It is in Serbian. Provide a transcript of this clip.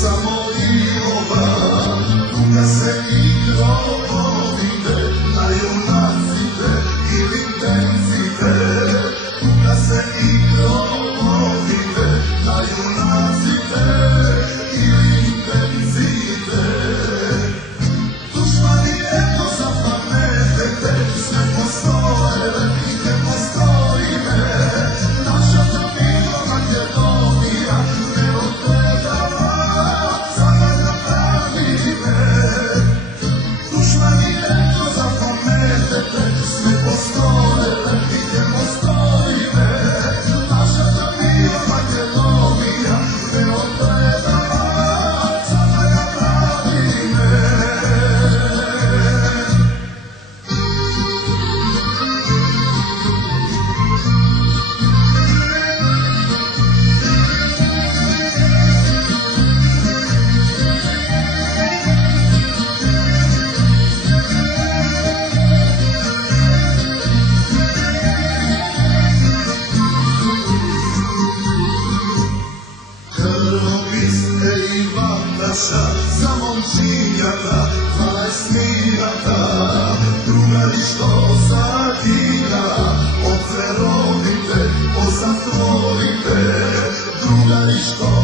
samo ljubav, tuga se igro vodite, na junacite ili tencite, tuga se igro vodite, na junacite ili tencite. Dušmani eto zapametete, sve postoje i ne postoji me, naša ta mila Makedonija ne odgledala, sada napravi me. Dušmani eto zapametete, sve postoje i ne postoji me, naša ta mila Makedonija ne odgledala, sada napravi me. Krvopiste i vandaša, za momčinjaka, 12 mijata, drugari što zadira, odverovite, pozatvorite, drugari što